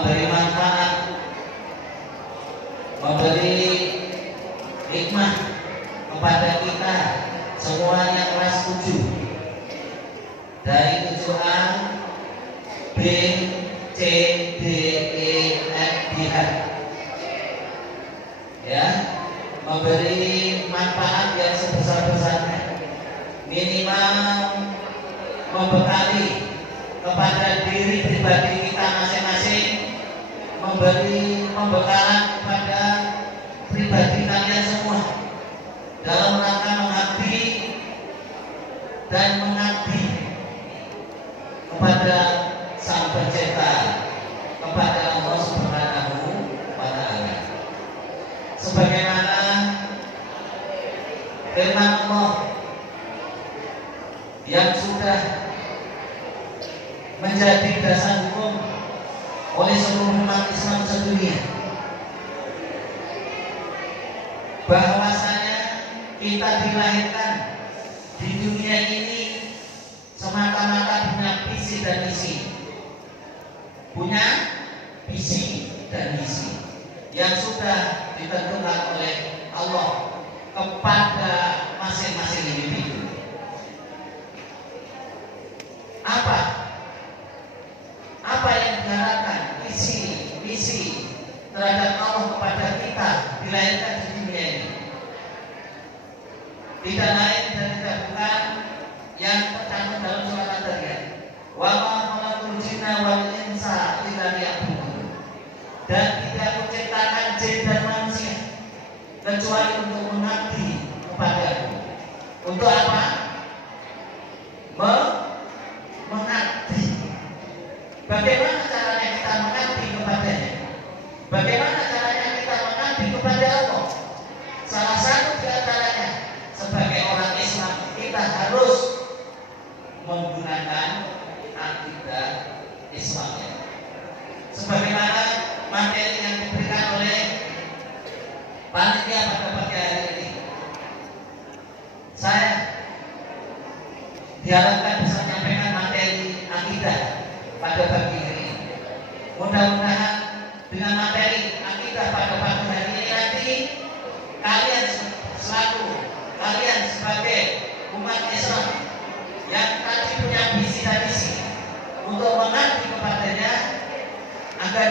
memberi manfaat, memberi hikmah kepada kita semua yang kelas 7 dari 7A, B, C, D, E, F, G, H, ya, memberi manfaat yang sebesar-besarnya, minimal membekali kepada diri pribadi kita masing-masing, memberi pembekalan kepada pribadi kalian semua dalam rangka mengabdi dan mengabdi kepada Sang Pencipta, kepada Allah Subhanahu wa Ta'ala. Sebagaimana firman Allah yang sudah menjadi dasar hukum oleh seluruh umat Islam sedunia, bahwasanya kita dilahirkan di dunia ini semata-mata punya visi dan misi, punya visi dan misi yang sudah ditentukan oleh Allah kepada masing-masing individu. Apa yang diharapkan, visi misi terhadap Allah kepada kita dilahirkan di dunia ini? Tidak lain dan tidak bukan yang tercantum dalam surat Al-Dariyat, wa ma khalaqul jinna wal insa illa liya'budun, dan tidak kuciptakan jin dan manusia kecuali untuk mengabdi kepadaku. Untuk apa? Mengabdi. Bagaimana caranya kita mengabdi kepadanya? Bagaimana caranya kita mengabdi kepada Allah? Salah satu di antaranya, sebagai orang Islam, kita harus menggunakan akidah Islam. Sebagaimana materi yang diberikan oleh panitia pada pagi hari ini, saya diharapkan bisa menyampaikan materi akidah pada pagi hari ini. Mudah-mudahan dengan materi akidah pada pagi hari ini nanti kalian selaku kalian sebagai umat Islam yang tadi punya visi dan misi untuk mengabdi kepadanya akan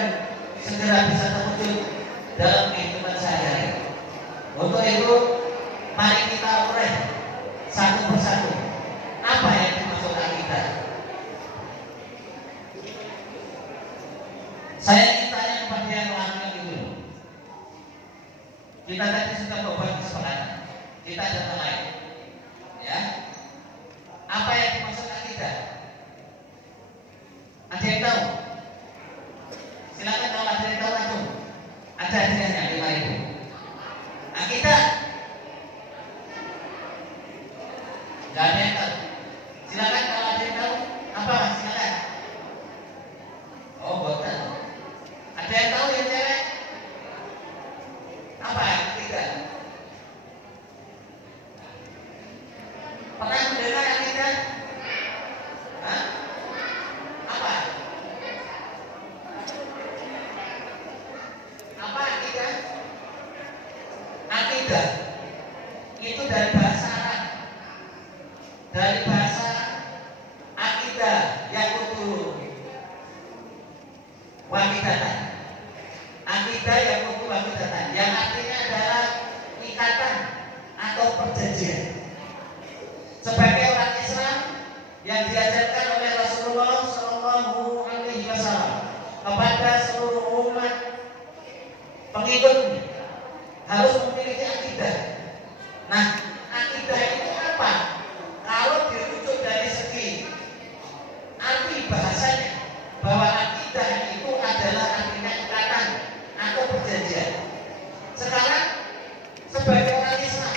segera bisa terwujud dalam kehidupan sehari-hari. Untuk itu, mari kita urai satu persatu apa yang dimaksud akidah. Saya ingin tanya kepada yang lain dulu. Kita tadi sudah membuat kesepakatan, kita ada lain, ya. Apa yang dimaksud akidah? Ada yang tahu? Silakan kalau ada yang tahu langsung. Ada hadiahnya 5.000. Akidah? Gak ada yang tahu. Silakan kalau ada yang tahu. Apa? Silakan. Oh, boten. Ada yang tahu yang cewek? Apa akidah? Pernah mendengar akidah? Hah? Apa? Apa akidah? Akidah itu dari bahasa Arab, dari bahasa akidah yang utuh wakidatan. Akidah yang utuh wakidatan, yang artinya adalah ikatan atau perjanjian. Sebagai orang Islam yang diajarkan oleh Rasulullah Shallallahu Alaihi Wasallam kepada seluruh umat pengikutnya harus memiliki akidah. Nah, akidah itu apa? Kalau dirujuk dari segi arti bahasanya, bahwa akidah itu adalah artinya ikatan atau perjanjian. Sekarang sebagai orang Islam,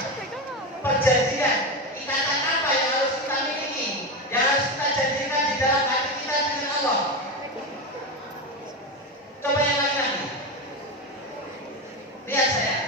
perjanjian, ikatan apa yang harus kita miliki, yang harus kita janjikan di dalam hati kita dengan Allah? Coba yang lain lagi. Lihat saya.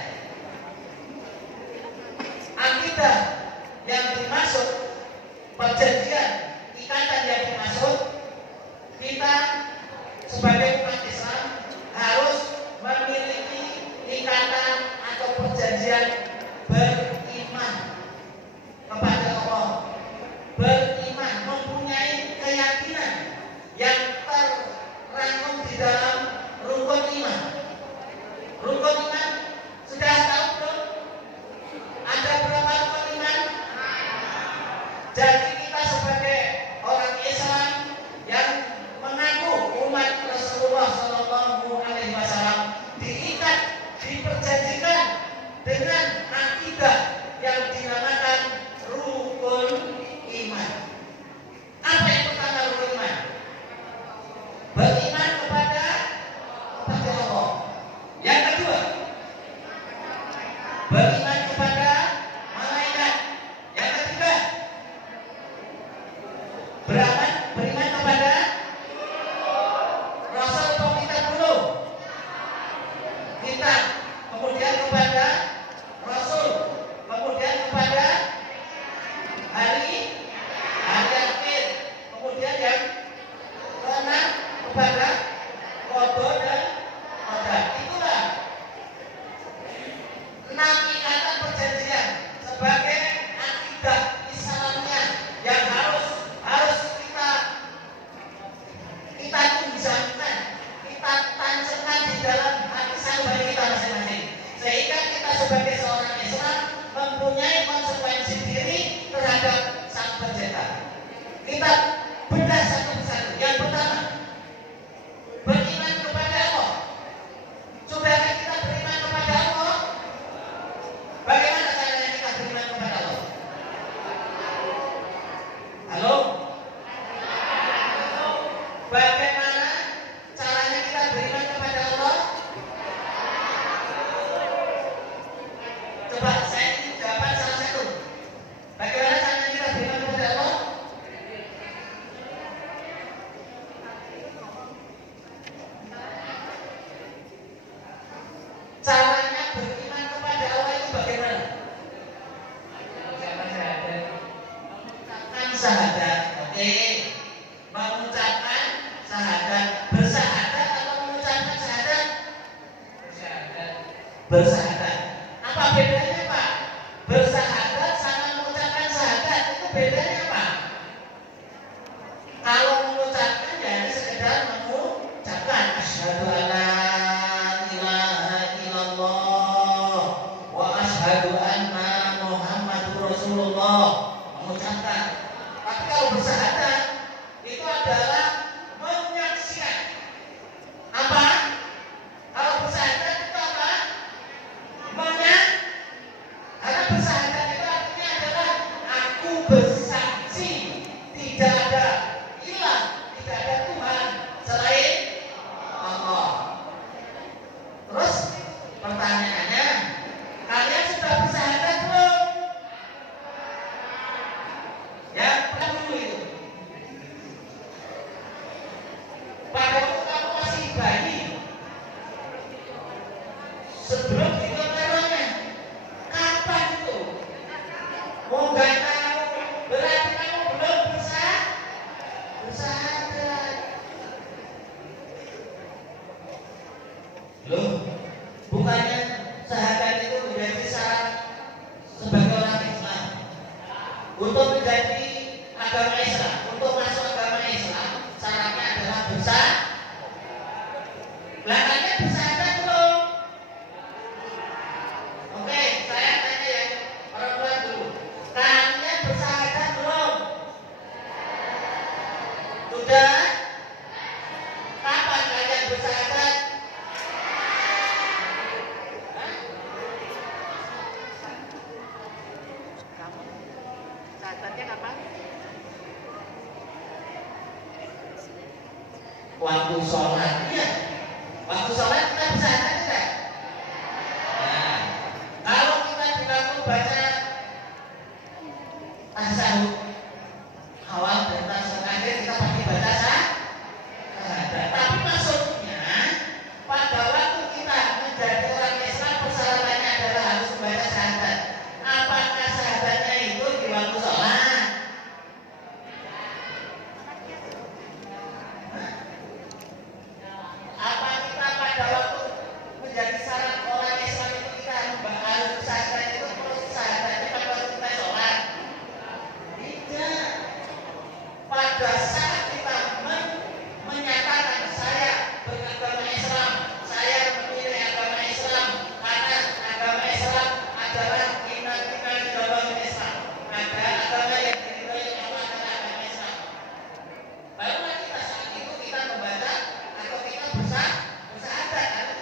Bagaimana caranya kita beriman kepada Allah? Coba saya ingin jawaban salah satu. Bagaimana caranya kita beriman kepada Allah? Caranya beriman kepada Allah itu bagaimana? Mengucapkan syahadat. Oke. Mengucapkan syahadat. Bersyahadat atau mengucapkan syahadat? Bersyahadat. Apa bedanya, Pak? Bersyahadat sama mengucapkan syahadat itu bedanya apa? Kalau mengucapkan ya sekedar mengucapkan asyhadu alla ilaha illallah wa asyhadu anna Muhammadur Rasulullah, mengucapkan. Tapi kalau bersyahadat itu adalah menyaksikan. Apa? Kalau bersyahadat itu apa? Karena bersyahadat itu artinya adalah aku bersaksi tidak ada ilah, tidak ada Tuhan selain Allah. Terus pertanyaannya, kalian sudah bersyahadat belum? Ya, dulu itu. Pada waktu kamu masih bayi, sebelum ditemukannya, kapan itu? Oh, nggak tahu. Berarti kamu belum bersahadat. Loh, bukannya syahadat itu menjadi syarat sebagai orang Islam untuk menjadi agama Islam, untuk masuk agama Islam, syaratnya adalah bersahadat. Belakangnya bersahadat belum? Oke, saya tanya ya orang tua dulu. Kalian bersahadat belum? Sudah? Kapan kalian bersahadat? Syahadatnya kapan? Waktu sholat, iya. Waktu sholat kita bersahadat tidak? Nah, kalau kita di waktu baca tasyahud awal dan tasyahud akhir kita pasti baca syahadat. Tapi maksudnya pada waktu kita menjadi orang Islam persyaratannya adalah harus membaca syahadat. Apakah syahadatnya itu di waktu sholat? Apa kita pada waktu menjadi syarat orang Islam itu kita harus bersyahadat itu terus syahadatnya pada waktu kita sholat? Tidak. Pada saat kita menyatakan saya beragama Islam, saya memilih agama Islam karena agama Islam adalah inna dalam Islam. Ada agama yang diridhoi Allah adalah agama Islam. Barulah kita saat itu kita membaca atau kita bersyahadat.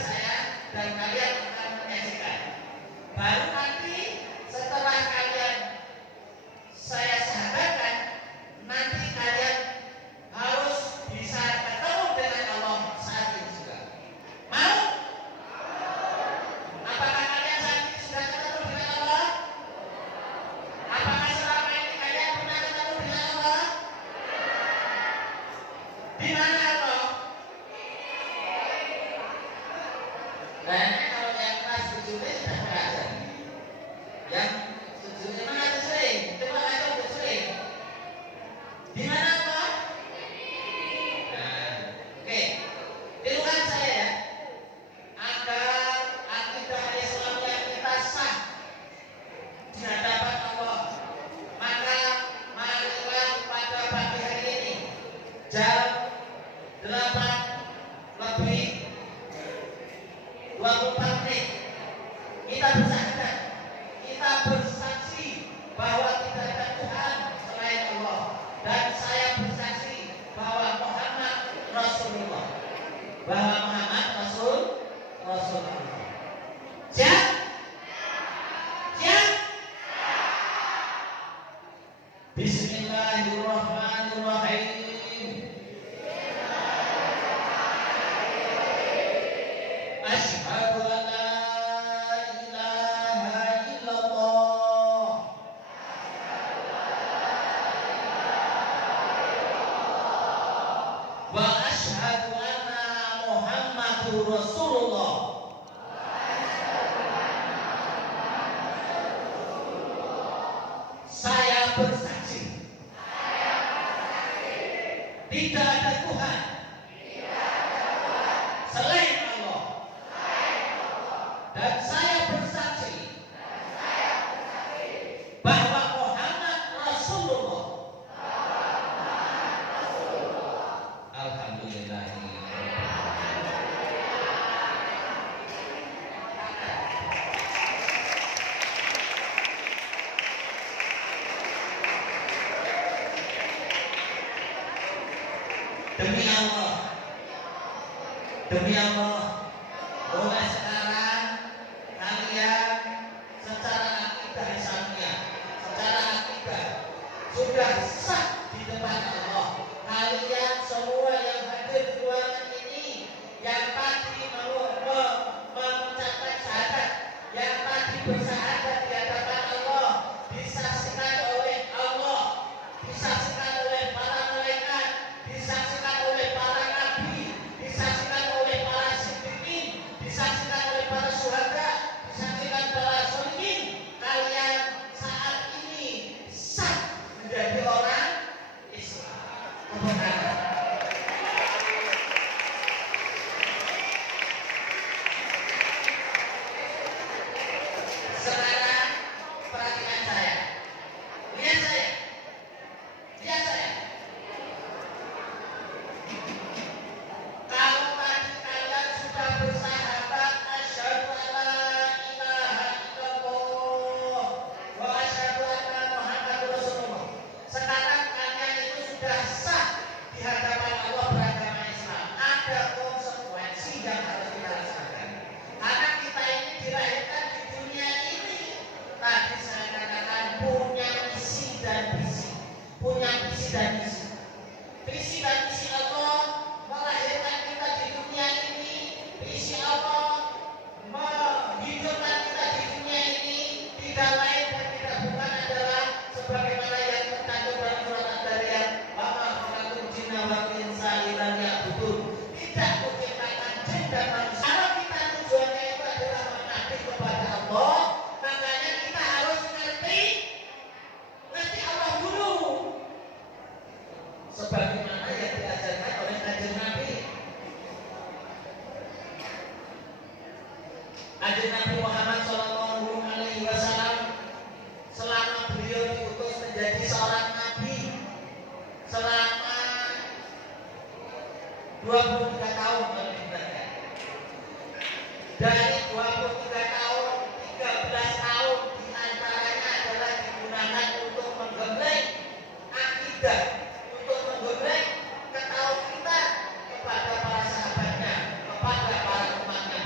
saya dan kalian akan menyaksikan. Baru nanti setelah kalian saya sahabatkan, nanti kalian harus bisa ketemu dengan Allah saat ini juga. Mau? Apakah kalian saat ini sudah ketemu dengan Allah? Apakah selama ini kalian pernah ketemu dengan Allah? Di mana Allah? Kayaknya kalau yang kelas 7 sudah belajar. Yang 7 mana tuh sering? Coba kacau tuh sering. Di mana Allah? Nah, oke. Tirukan saya ya. Agar akidah Islam yang kita sah di hadapan Allah, maka marilah pada pagi hari ini jam 8:24 kita bersahadat, kita bersaksi bahwa tidak ada Tuhan selain Allah, dan saya bersaksi bahwa Muhammad Rasulullah, bahwa Muhammad Rasulullah. Siap? Siap? Bismillahirrahmanirrahim. Asyhadu an la ilaha illallah wa asyhadu anna Muhammadur Rasulullah. Saya bersaksi tidak ada Tuhan selain Allah, dan saya bersaksi bahwa Muhammad Rasulullah. Alhamdulillah. Demi Allah, demi Allah, mulai sekarang kalian secara akidah Islamiyah, secara akidah sudah sah di depan Allah. Kalian semua yang hadir di ruangan ini, yang tadi mengucapkan syahadat, yang tadi bersahadat di hadapan Allah, disaksikan oleh Allah, disaksikan oleh para malaikat, disaksikan oleh para nabi, disaksikan oleh para siddiqin, disaksikan oleh para syuhada, disaksikan para sholihin. Kalian saat ini sah menjadi orang Islam. Sekarang perhatikan saya, lihat saya, lihat saya. Kalau tadi kalian sudah bersahabat, asyhadu an la ilaha illallah wa asyhadu anna Muhammadur Rasulullah. Sekarang kalian itu sudah sah di hadapan Allah beragama Islam. Ada konsekuensi yang harus kita rasakan. Karena kita ini dilahirkan di dunia ini, tadi saya katakan punya misi dan visi, punya visi dan misi. Visi dan misi Allah melahirkan kita di dunia ini, visi Allah menghidupkan kita di dunia ini tidak lain dan tidak bukan adalah sebagaimana yang tercantum dalam surat Al-Dariyat, "Wa ma khalaqtul jinna wal insa illa liya'budun." Tidak kuciptakan jin dan manusia. Kalau kita tujuannya itu adalah mengabdi kepada Allah, makanya kita harus ngerti Allah dulu. Sebagaimana yang diajarkan oleh Kanjeng Nabi. Kanjeng Nabi Muhammad SAW selama beliau diutus menjadi seorang nabi selama 23 tahun lebih. Dari 23 tahun, 13 tahun diantaranya adalah digunakan untuk menggembleng akidah, untuk menggembleng ketauhidan kepada para sahabatnya, kepada para umatnya.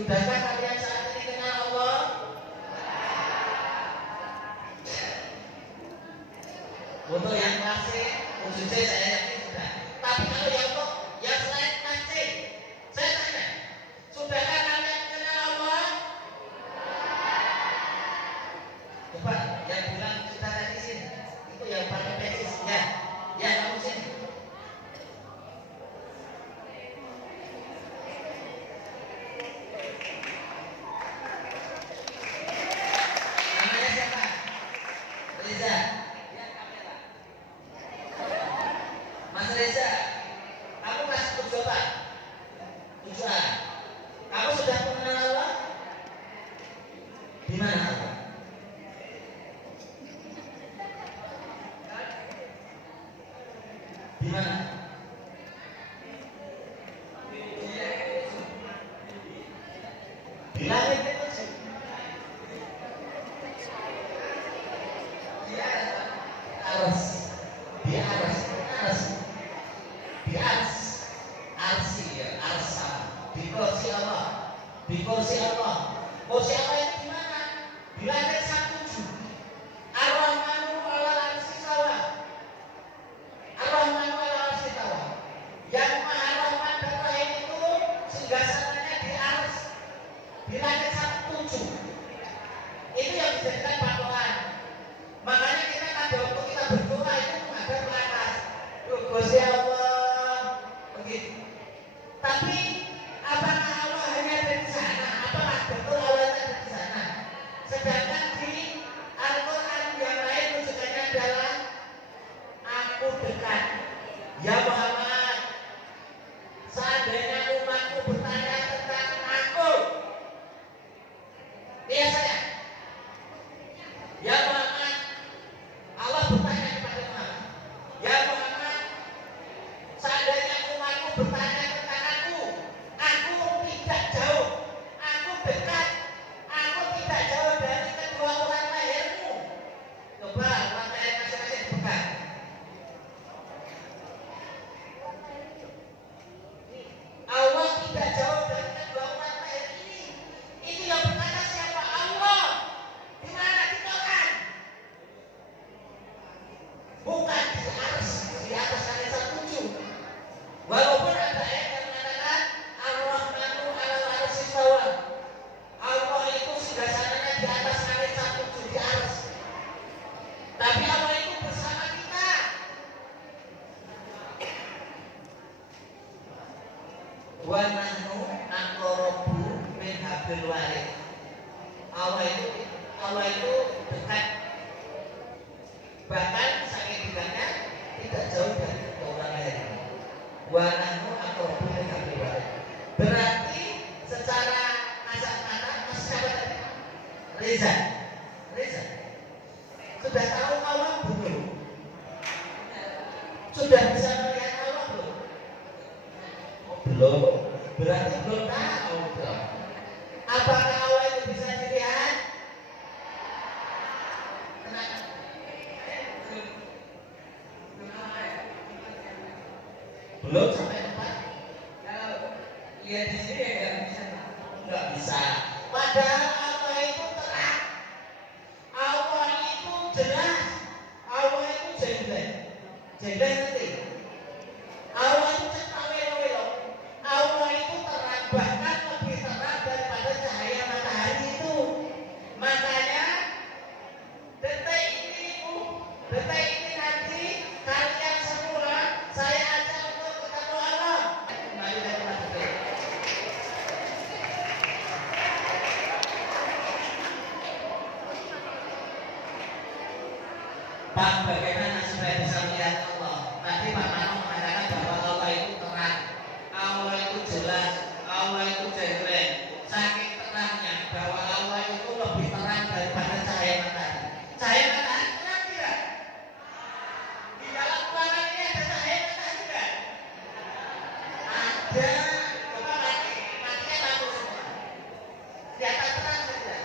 Sudahkah kalian saat ini kenal Allah? Untuk yang klasik, khususnya saya yakin sudah. Tapi kalau yang selain klasik, saya tanya, sudahkah kalian kenal Allah? Coba yang bilang sudah tadi sini, itu yang pakai pesis ya, kamu sini. Namanya siapa? Reza. Mas Reza, kamu kasih tujuan. Tujuan. Kamu sudah mengenal Allah? Di mana Allah? Di mana? Di langit itu. Di atas. Di atas. Di atas. Arsi ya, arsa. Di kursi Allah. Di kursi Allah. Kursi Allah itu di mana? Di lantai 107. Ar-Rahmanu 'alal 'arsy istawa. Ar-Rahmanu 'alal 'arsy istawa. Yang Maha Rahman dan Rahim itu singgasananya di ars, di lantai 107. Itu yang dijadikan patokan. Makanya kita pada waktu kita berdoa itu menghadap ke atas. Gusti Allah begitu. Tapi apakah Allah hanya ada di sana? Apakah betul Allah ada di sana? Sedangkan di Al-Quran yang lain rujukannya adalah aku dekat. Ya Muhammad, seandainya umatku bertanya tentang aku, dia saya. Ya Muhammad, Allah bertanya kepada Muhammad, ya Muhammad, seandainya umatku bertanya tentang aku tidak jauh, aku dekat, aku tidak jauh dari kedua urat lehermu. Coba urat leher masing-masing bukan. Allah tidak jauh dari kedua urat leher ini. Itu yang bertanya siapa? Allah. Di mana? Di Quran. Bukan di atas langit 107. Walaupun ada ayat yang mengatakan Ar-Rahmanu 'alal 'arsy istawa. Allah itu singgasananya di atas langit 107 di ars. Tapi Allah itu bersama kita. Wa nahnu aqrabu min hablil warid. Allah itu dekat. Bahkan saking dekatnya tidak jauh dari orang lain. Wa nahnu aqrabu min hablil warid. Berarti secara kasat mata masih siapa tadi? Reza. Sudah tahu Allah belum? Sudah bisa melihat Allah belum? Belum. Berarti belum tahu dong. Apakah Allah itu bisa dilihat? Kenapa? Belum sampai tempat. Kalau lihat di sini ya nggak bisa. Padahal Allah itu terang, Allah itu jelas, Allah itu jengkel nanti. Allah itu cetawelo, Allah itu terang, bahkan lebih terang daripada cahaya matahari itu. Makanya detik ini nanti kalian semua saya ajak untuk ketemu Allah. Kembali dari mati. Pak, bagaimana supaya bisa melihat Allah? Tadi Pak Mano mengatakan bahwa Allah itu terang, Allah itu jelas, Allah itu jengkel. Saking terangnya bahwa Allah itu lebih terang daripada cahaya matahari. Cahaya matahari terang tidak? Di dalam ruangan ini ada cahaya matahari tidak? Ada. Coba matinya lampu semua. Kelihatan terang tidak?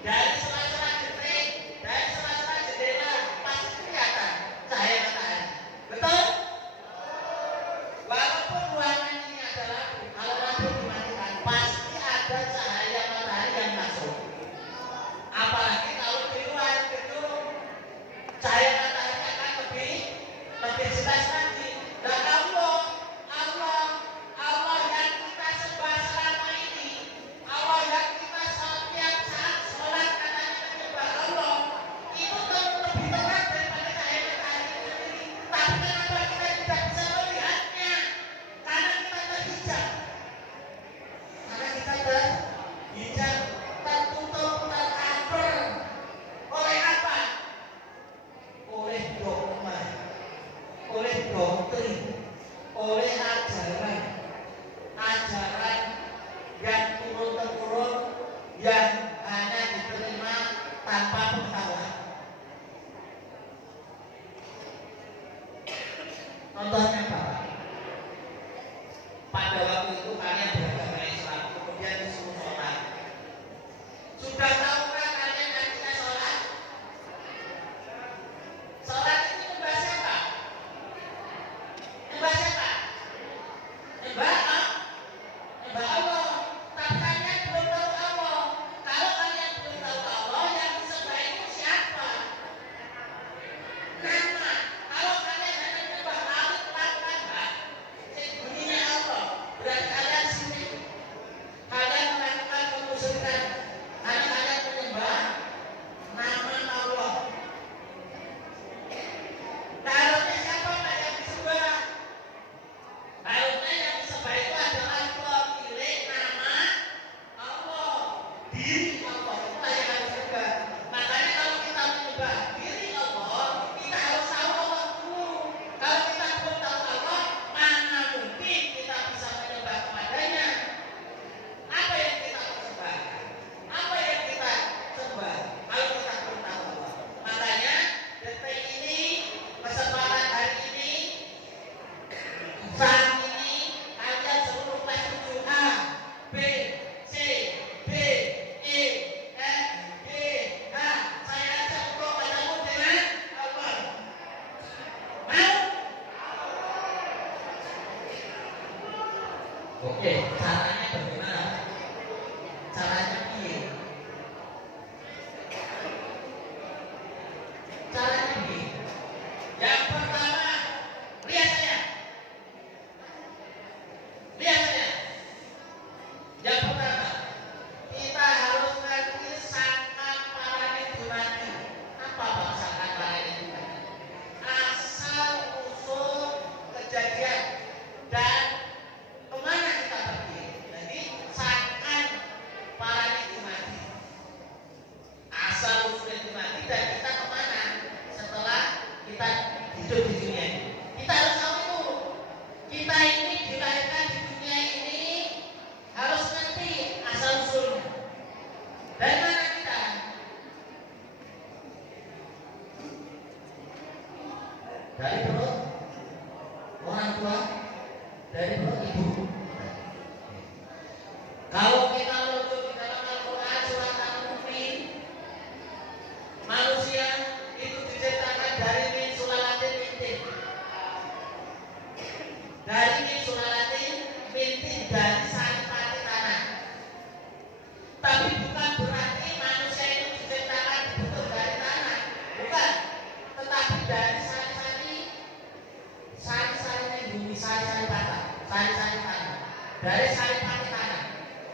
Dari sela-sela jendela pasti kelihatan cahaya matahari. Betul? Oke, caranya bagaimana? Caranya piye? Caranya piye? Yang pertama, lihat saya. Lihat saya. Yang pertama, kita harus ngerti sangkan parane dumadi. Apa Pak sangkan parane dumadi? Asal usul kejadian dan kemana kita pergi. Jadi sangkan parane dumadi. Asal usul dumadi dan kita kemana setelah kita hidup di dunia ini. Kita harus tahu itu. Kita ini dilahirkan di dunia ini harus ngerti asal usulnya. Dari mana kita? Dari perut orang tua, dari perut ibu. Kalau kita merujuk di dalam Al-Quran surat An-Nuri, manusia itu diciptakan dari min sulalatin mintin. Dari min sulalatin mintin, dari saripati tanah. Tapi bukan berarti manusia itu diciptakan dibentuk dari tanah, bukan. Tetapi dari sari-sarinya bumi, sari-sari patah, sari-sari tanah. Dari saripati tanah.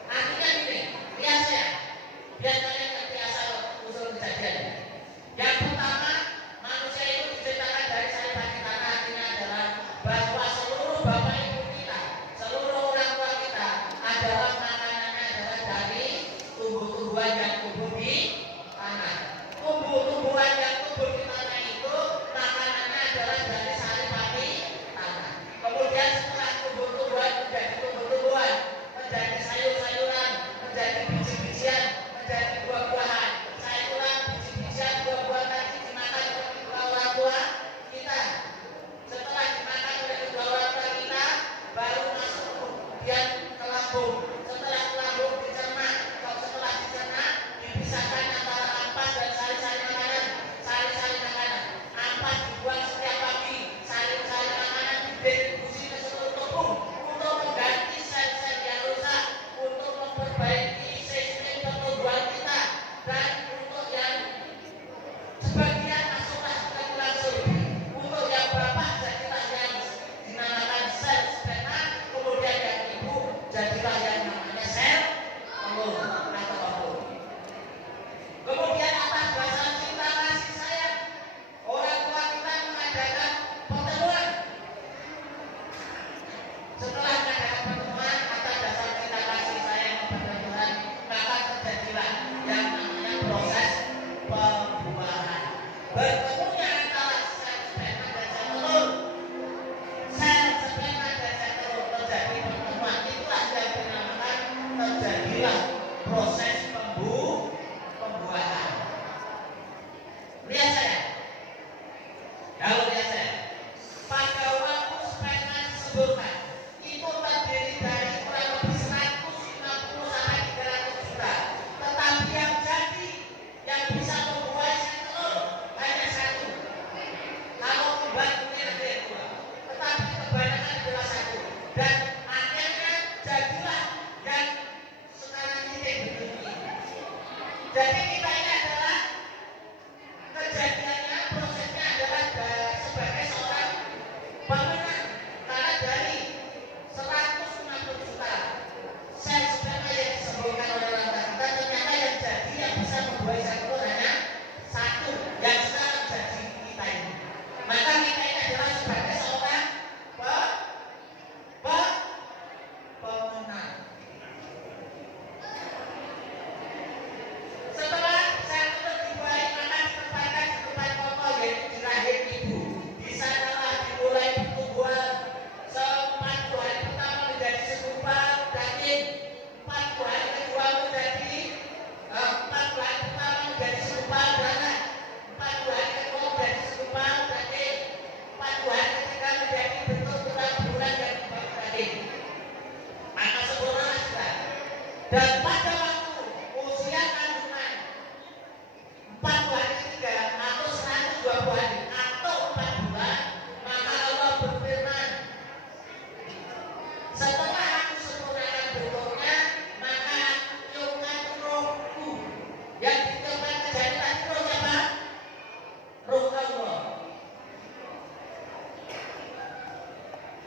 Artinya gini, lihat saya, biar kalian ngerti asal usul kejadian. Yang pertama, manusia itu diciptakan dari saripati tanah, artinya adalah bahwa seluruh bapak ibu kita, seluruh orang tua kita adalah makanannya adalah dari tumbuh-tumbuhan yang tumbuh di tanah. Tumbuh-tumbuhan yang tumbuh di tanah itu makanannya adalah dari saripati tanah. Kemudian setelah tumbuh-tumbuhan menjadi tumbuh-tumbuhan,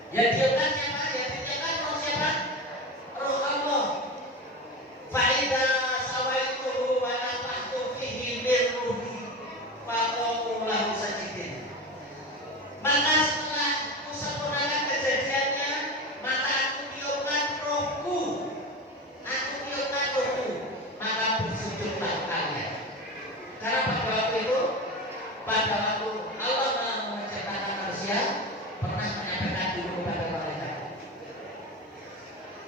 Yang ditiupkan siapa? Yang ditiupkan roh siapa? Roh Allah. Faida sawaituhu wa nafakhtu fihi min ruhi faqulu lahu sajidin. Maka setelah kusempurnakan kejadiannya, maka aku tiupkan rohku, maka bersujudlah kalian. Karena pada waktu itu, pada waktu Allah menciptakan manusia, pernah menyampaikan dulu kepada mereka,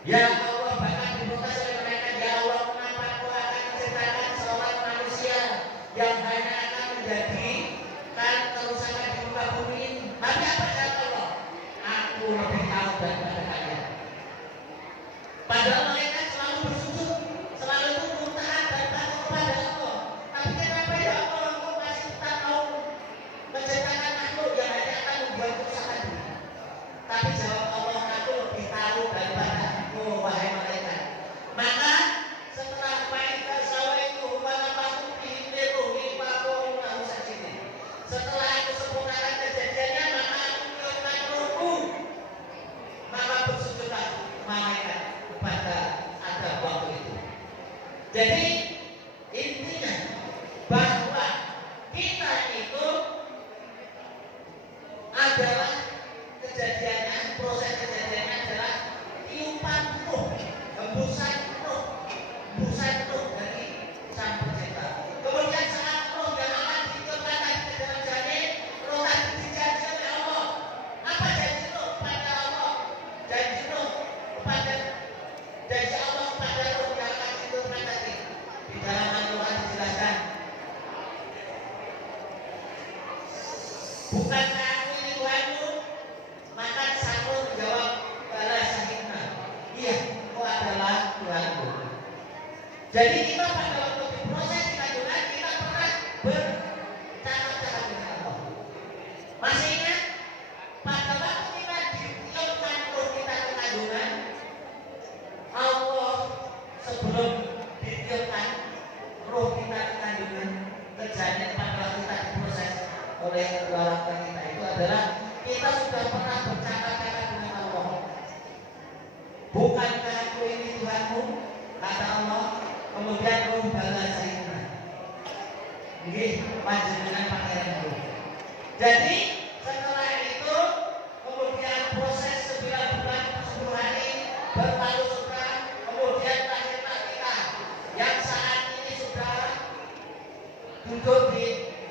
ya Allah, bahkan diprotes oleh mereka, ya Allah, kenapa Kau akan menciptakan seorang manusia yang hanya akan menjadikan kerusakan di muka bumi ini? Tapi apa kata Allah? Aku lebih tahu daripada kalian. Padahal mereka selalu bersujud, selalu tunduk taat dan takut kepada Allah. Tapi kenapa ya Allah, Engkau masih tetap mau menciptakan makhluk yang hanya akan membuat kerusakan bumi? Tapi jawab Allah, aku lebih tahu daripada engkau, wahai malaikat. Maka setelah faida sawaitu wa nafakhtu fihi min ruhi faqulu lahu sajidin. Setelah aku sempurnakan kejadiannya, maka aku tiupkan rohku, maka bersujudlah malaikat kepada Adam waktu itu. Jadi intinya bahwa kita itu adalah kejadiannya, proses kejadiannya adalah tiupan roh, hembusan roh dari Sang Pencipta. Kemudian saat roh yang akan ditiupkan tadi ke dalam janin, roh tadi dijanji oleh Allah. Apa janji roh kepada Allah? Janji Allah kepada roh yang akan ditiupkan tadi. Di dalam Al-Quran dijelaskan, bukankah aku ini Tuhanmu? Maka sang roh menjawab, bala syahidna, iya, Kau adalah Tuhanku. Jadi kita pada waktu diproses di kandungan, kita pernah bercakap-cakap dengan Allah. Masih ingat? Pada waktu kita ditiupkan roh kita ke kandungan, Allah sebelum ditiupkan roh kita ke kandungan, kejadian pada waktu kita diproses oleh kedua orang tua kita itu adalah kita sudah pernah bercakap-cakap dengan Allah. Bukankah aku ini Tuhanmu? Kata Allah. Kemudian roh bala syahidna, nggih panjenengan pangeranku. Jadi setelah itu kemudian proses 9 bulan 10 hari berlalu sudah, kemudian lahirlah kita yang saat ini sudah duduk di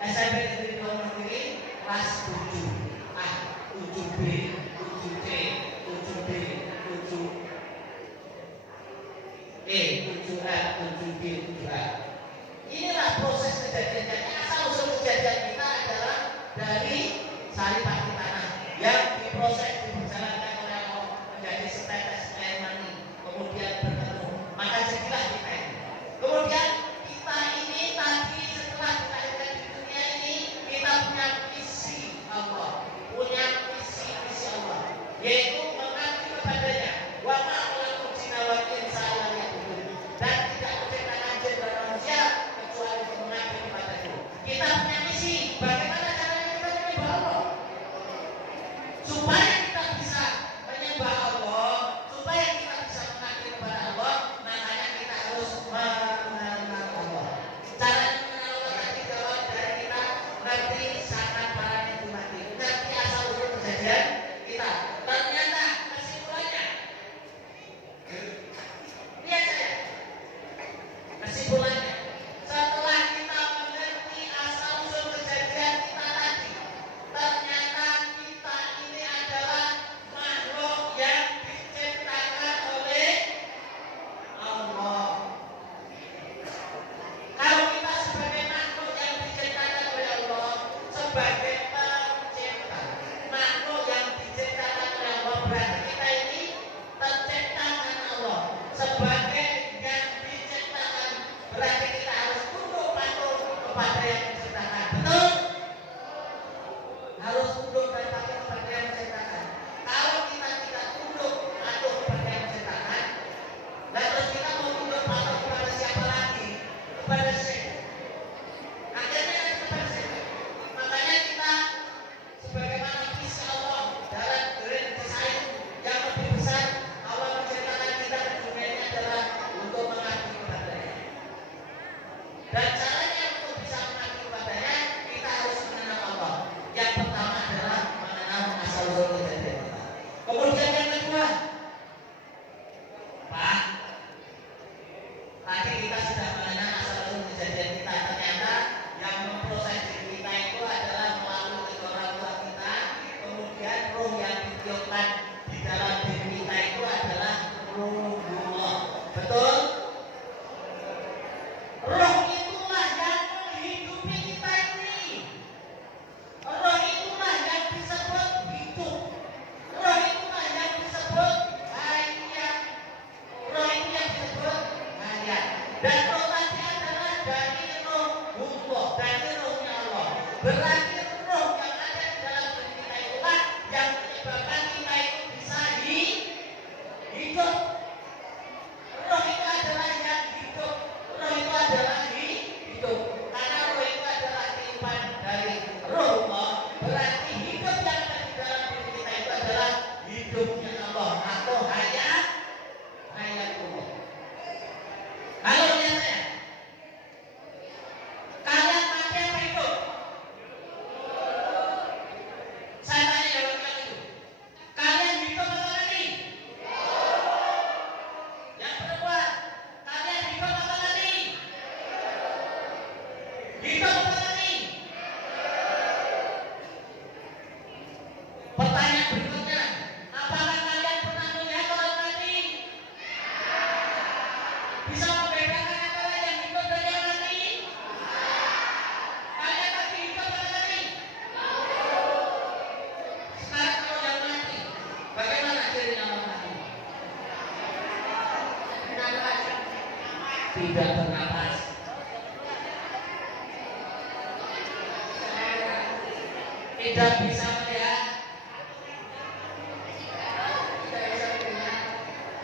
SMP Negeri Negeri kelas 7A, 7B, 7C, 7D, 7E, 7A, 7B, 7A. Inilah proses kejadiannya. Asal-usul kejadian kita adalah dari sari pati tanah yang diproses, dijalankan oleh Allah menjadi setetes air mani, kemudian bertemu, maka jadilah kita ini. Kemudian kita ini tadi setelah dilahirkan di dunia ini, kita punya visi Allah, punya visi Allah, yaitu mengabdi kepadanya. Wa ma khalaqtul jinna wal insa illa liya'budun. Dan tidak menciptakan jin dan manusia kecuali untuk mengabdi kepadaku. Kita punya misi. Bagaimana caranya kita menyembah Allah? Supaya kita bisa menyembah Allah, supaya kita bisa mengabdi kepada Allah, makanya kita harus mengenal Allah. Caranya mengenal Allah tadi jawab dari kita ngerti sangat para yang mati, ngerti asal usul kejadian kita. Ternyata kesimpulannya, lihat saya, kesimpulannya setelah kita mengerti asal usul kejadian kita tadi, ternyata kita ini adalah makhluk yang diciptakan oleh Allah. Kalau kita sebagai makhluk yang diciptakan oleh Allah, sebagai pencipta, makhluk yang diciptakan oleh Allah, berarti kita ini terciptakan Allah. Sebagai yang diciptakan, berarti kita harus tunduk patuh kepada yang menciptakan. Betul? Harus tunduk dan patuh kepada yang menciptakan. Kalau kita tidak tunduk patuh kepada yang menciptakan, dan terus kita mau tunduk patuh kepada siapa lagi? Kepada Syekh. Akhirnya kan kepada Syekh. Makanya kita sebagaimana visi Allah dalam Grand Design Berarti hidup yang ada di dalam diri kita itu adalah hidupnya Allah atau hayatullah. Kalau lihat kalian mati apa hidup? Saya tanya ya orang itu. Kalian hidup atau mati? Yang kedua, kalian hidup atau mati? Hidup atau mati? Pertanyaan berikutnya, apakah kalian pernah melihat orang mati? Bisa membedakan antara yang hidup dan yang mati? Kalian masih hidup atau mati? Sekarang kalau yang mati, bagaimana cirinya orang mati? Tidak bernapas. Tidak bisa melihat.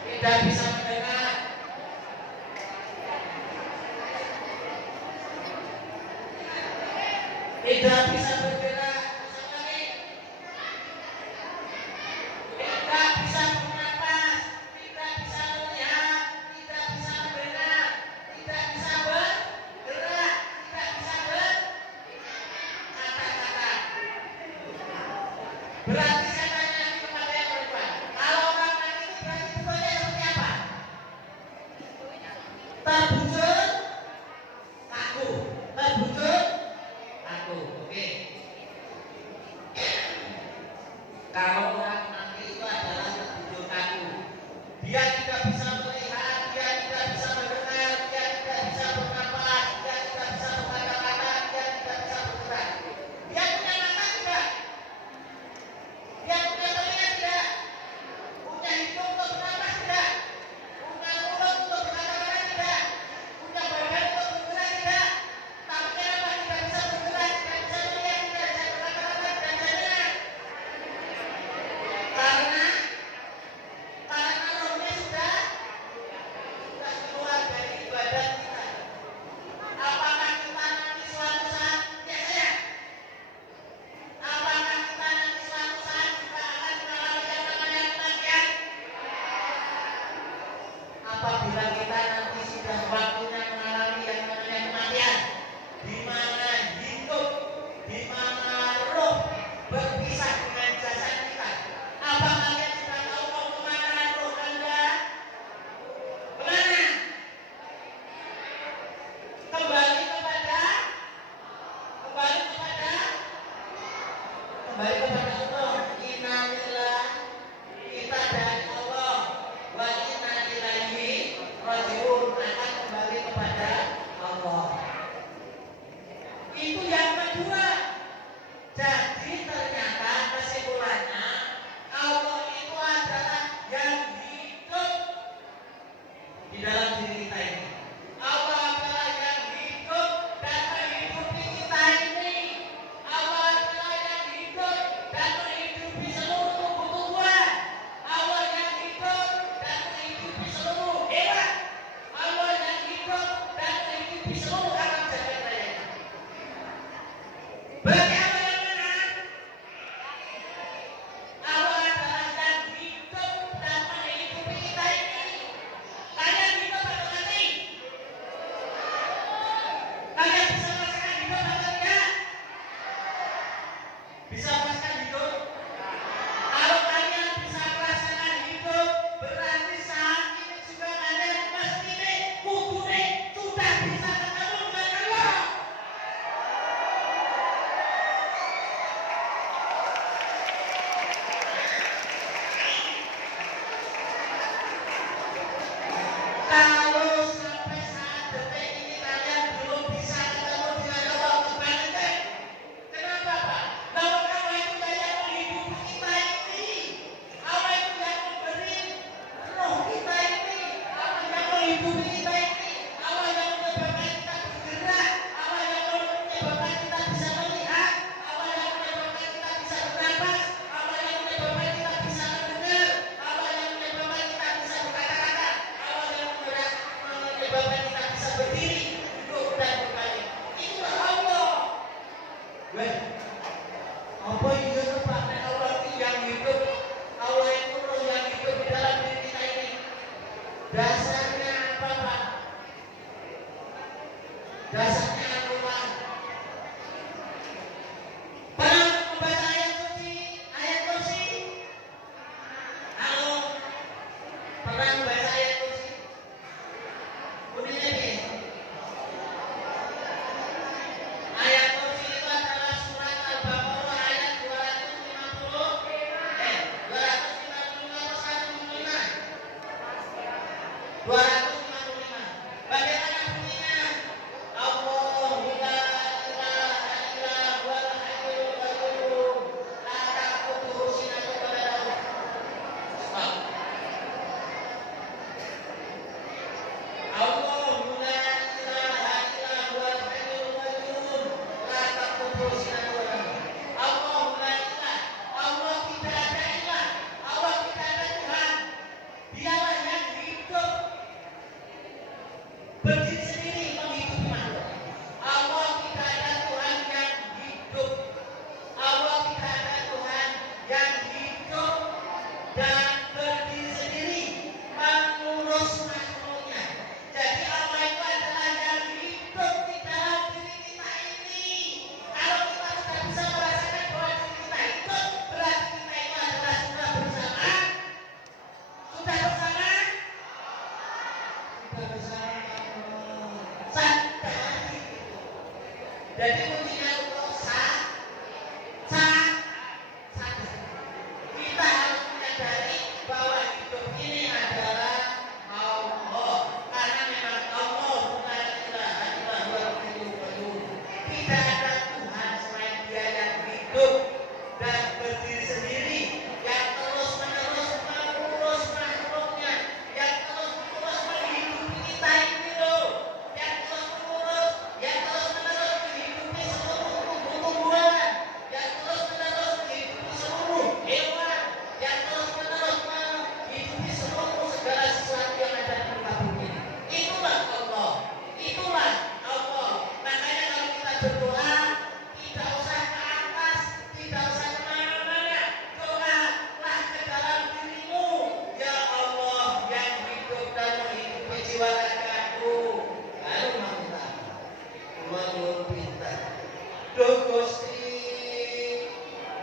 Tidak bisa mendengar. Tidak bisa bergerak. Tidak bisa bernapas. Tidak bisa melihat. Tidak bisa mendengar. Tidak bisa bergerak. Tidak bisa berkata-kata. Berarti saya tanya lagi kepada yang beriman, kalau orang mati itu berarti bentuknya seperti apa? Terbujur kaku. Terbujur kaku. Oke. Kalau orang mati itu adalah terbujur kaku. Dia tidak bisa melihat, dia tidak bisa mendengar, dia tidak bisa bernapas, dia tidak bisa berkata-kata, dia tidak bisa bergerak. Dia punya mata tidak? Dia punya telinga tidak? Punya hidung untuk bernapas tidak? Punya mulut untuk berkata-kata tidak? Punya badan untuk bergerak tidak? Tapi kenapa tidak bisa bergerak, tidak bisa melihat, tidak bisa berkata-kata, tidak bisa dengar? Karena rohnya sudah keluar dari badan kita. Apakah kita nanti suatu saat tidak sehat? Apakah kita nanti suatu saat juga akan mengalami yang namanya kematian? Apabila kita nanti sudah waktunya mengalami yang namanya kematian, di mana hidup, di mana roh berpisah dengan jasad kita, apa kalian sudah tahu mau kemana roh Anda? Kemana? Kembali kepada Allah. Innalillah, kita dari Allah. Wa inna ilaihi rajiun, akan kembali kepada Allah. Itu yang kedua. Jadi ternyata kesimpulannya Allah itu adalah yang hidup di dalam diri kita ini. Allah adalah yang hidup dan menghidupi kita ini. Allah adalah yang hidup dan menghidupi seluruh tumbuh-tumbuhan. Allah yang hidup dan menghidupi seluruh hewan. Allah yang hidup dan menghidupi seluruh alam jagat raya. Berarti apa yang benar? Allah adalah yang hidup dan menghidupi kita ini. Kalian hidup atau mati? Kalian bisa merasakan hidup atau tidak? Bisa merasakan hidup? Kalau kalian bisa merasakan hidup, berarti saat ini juga kalian pasti kudune sudah bisa ketemu dengan Allah. Kalau sampai saat detik ini kalian belum bisa ketemu dengan Allah, kebalikan. Kenapa, Pak? Kalau kamu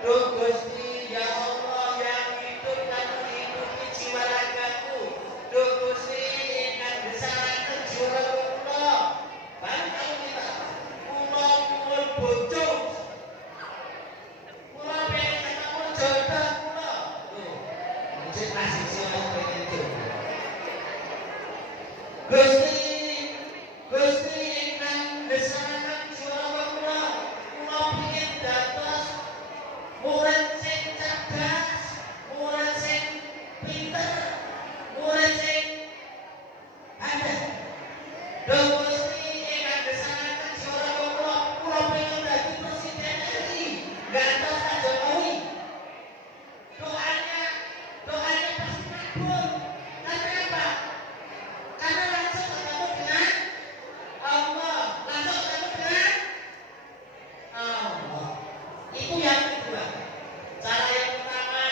Duh Gusti, ya Allah yang hidup dan menghidupi jiwa ragaku. Duh Gusti, ingkang besaraken jiwa kula. Baru kamu minta, kula nyuwun bojo. Kula pengen ketemu jodoh kula. Tuh, mujud masih jiwa pengen jodoh. Gusti, Gusti ingkang besaraken jiwa kula. Kula pengen dados murid sing cerdas, murid sing pinter, murid sing ada. Duh Gusti ingkang besaraken jiwa kula. Kula pengen dadi presiden RI, gantos Pak Jokowi. Doanya pasti makbul. Karena apa? Karena langsung ketemu dengan Allah, langsung ketemu dengan Allah. Itu yang kedua. Cara yang pertama,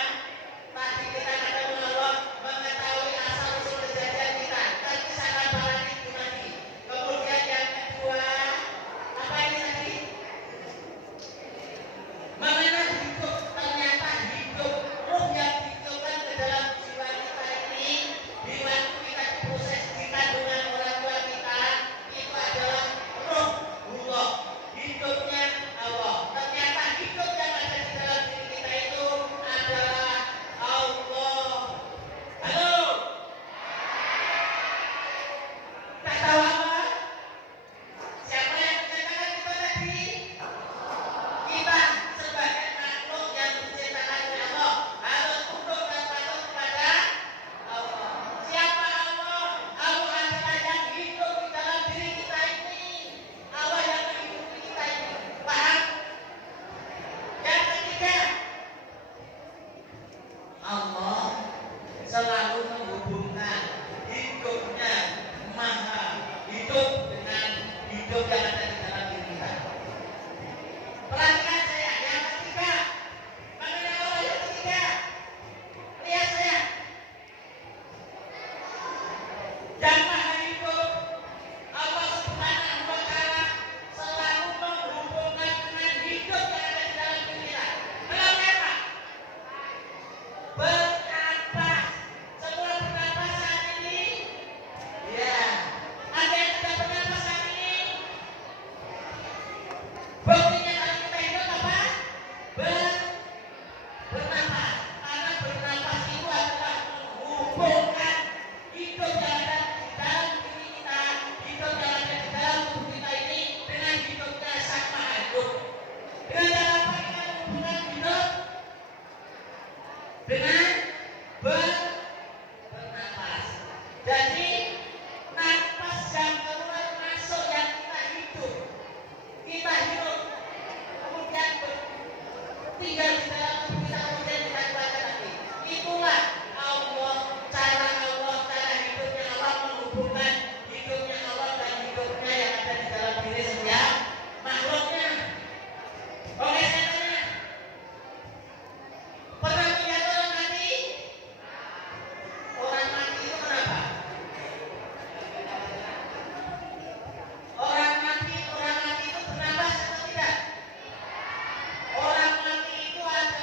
tadi kita ketemu Allah, mengetahui asal usul kejadian kita, dan kisah para itu tadi. Kemudian yang kedua, apa ini tadi? Mengenal hidup, ternyata hidup ruh yang ditiupkan ke dalam jiwa kita ini, di waktu kita diproses di kandungan orang tua kita, itu adalah ruh Allah, hidupnya Allah. Ternyata hidup yang ada di dalam diri kita itu adalah Allah. Halo, tak tahu apa? Siapa yang menciptakan kita tadi? Kita sebagai makhluk yang diciptakan oleh Allah harus tunduk dan patuh kepada Allah. Siapa Allah? Allah adalah yang hidup di dalam diri kita ini. Allah yang menghidupi kita ini. Paham? Yang ketiga, Allah selalu menghubungkan hidupnya maha hidup dengan hidup yang ada di dalam diri kita. Perhatikan saya, yang ketiga. Mengenai Allah yang ketiga. Lihat saya. Yang maha hidup, Allah Subhanahu wa Ta'ala selalu menghubungkan dengan hidup yang ada di dalam diri kita. Melalui apa? Bernapas. Semua bernapas saat ini. Ya. Ada yang tidak bernapas saat ini? Buktinya kalau kita hidup apa? Bernapas. Karena bernapas itu adalah menghubungkan hidup yang ada di dalam diri kita, hidup yang ada di dalam tubuh kita ini dengan hidupnya Sang Maha Hidup. Dengan cara apa kita menghubungkan hidup? Dengan bernapas. Jadi napas yang keluar masuk yang kita hidup. Kita hidup, kemudian tinggal di dalam tubuh kita, kemudian kita keluarkan lagi. Itulah Allah, cara hidupnya Allah menghubungkan hidupnya Allah dan hidupnya yang ada di dalam diri setiap makhluknya. Oke, saya tanya, pernah melihat orang mati? Orang mati itu kenapa? Orang mati itu bernapas atau tidak? Orang mati itu ada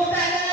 bukan dengan